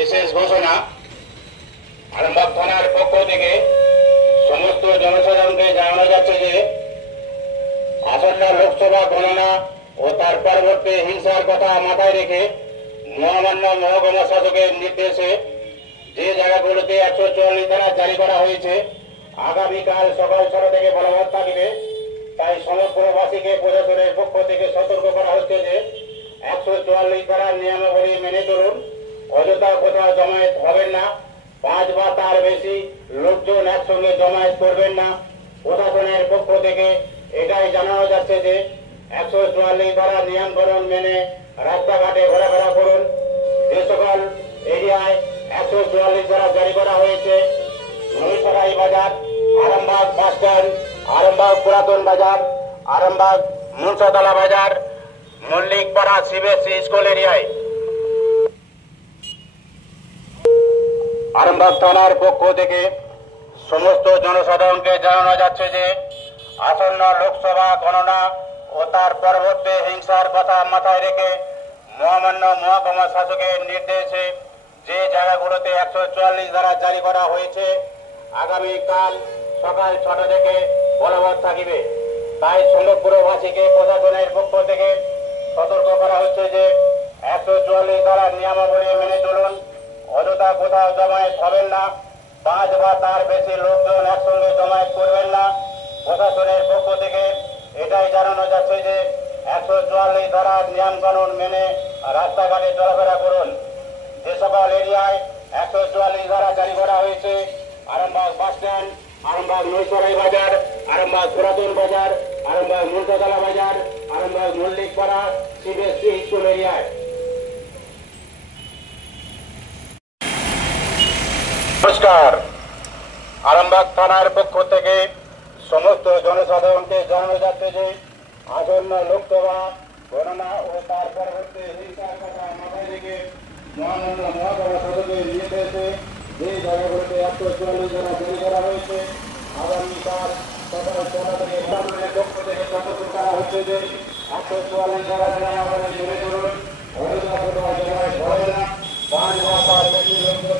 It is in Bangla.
বিশেষ ঘোষণা। আরামবাগ থানার পক্ষ থেকে সমস্ত জনসাধারণকে জানানো যাচ্ছে যে আসন্ন লোকসভা গণনা ও তার পরবর্তী হিংসার কথা মাথায় রেখে মহামান্য মহকুমা শাসকের নির্দেশে যে জায়গাগুলোতে 144 ধারা জারি করা হয়েছে আগামীকাল সকাল 6টা থেকে বলবৎ থাকবে। তাই সমগ্রবাসীকে প্রশাসনের পক্ষ থেকে সতর্ক করা হচ্ছে যে 144 ধারার নিয়মাবলী মেনে চলুন। অযথা কোথাও জমায়েত হবেন না। 5 বা তার বেশি লোকজন একসঙ্গে জমায়েত করবেন না। প্রশাসনের পক্ষ থেকে এটাই জানানো যাচ্ছে যে 144 ধারা নিয়মকানুন মেনে রাস্তাঘাটে ঘোরাফেরা করুন। যে সকল এরিয়ায় 144 ধারা জারি করা হয়েছে নৈসরাই বাজার, আরামবাগ বাস স্ট্যান্ড, আরামবাগ পুরাতন বাজার, আরামবাগ মুন্সাতলা বাজার, মল্লিকপাড়া সিবিএসসি স্কুল এরিয়ায় আরামবাগ থানার পক্ষ থেকে সমস্ত জনসাধারণকে জানানো যাচ্ছে যে আসন্ন লোকসভা গণনা ও তার পরবর্তী হিংসার কথা মাথায় রেখে মহামান্য মহকুমা শাসকের নির্দেশে যে জায়গাগুলোতে 144 ধারা জারি করা হয়েছে আগামীকাল সকাল 6টা থেকে বলবৎ থাকিবে। তাই সমগ্রবাসীকে প্রশাসনের পক্ষ থেকে সতর্ক করা হচ্ছে যে 144 ধারার নিয়মাবলী মেনে চলুন। অযথা কোথাও জমায়েত হবেন না। 5 বা তার বেশি লোকজন একসঙ্গে জমায়েত করবেন না। প্রশাসনের পক্ষ থেকে এটাই জানানো যাচ্ছে যে 144 ধারার নিয়মকানুন মেনে রাস্তাঘাটে চলাফেরা করুন। যে সকল এরিয়ায় 144 ধারা জারি করা হয়েছে আরামবাগ বাস স্ট্যান্ড, আরামবাগ নৈসরাই বাজার, আরামবাগ পুরাতন বাজার, আরামবাগ মুন্সাতলা বাজার, আরামবাগ মল্লিকপাড়া সিবিএসসি স্কুল এরিয়ায়। নমস্কার। আরামবাগ থানার পক্ষ থেকে সমস্ত জনসাধারণকে জানানো যাচ্ছে যে আসন্ন লোকসভা গণনা ও তার পরবর্তী হিংসার কথা মাথায় রেখে মহামান্য মহকুমা শাসকের নির্দেশে যে জায়গাগুলোতে 144 ধারা জারি করা হয়েছে আগামীকাল সকাল 6টা থেকে প্রশাসনের পক্ষ থেকে সতর্ক করা হচ্ছে যে 144 ধারা নিয়মাবলী মেনে চলুন। অযথা কোথাও জমায়েত হবে না। 5 বা তার বেশি লোকজন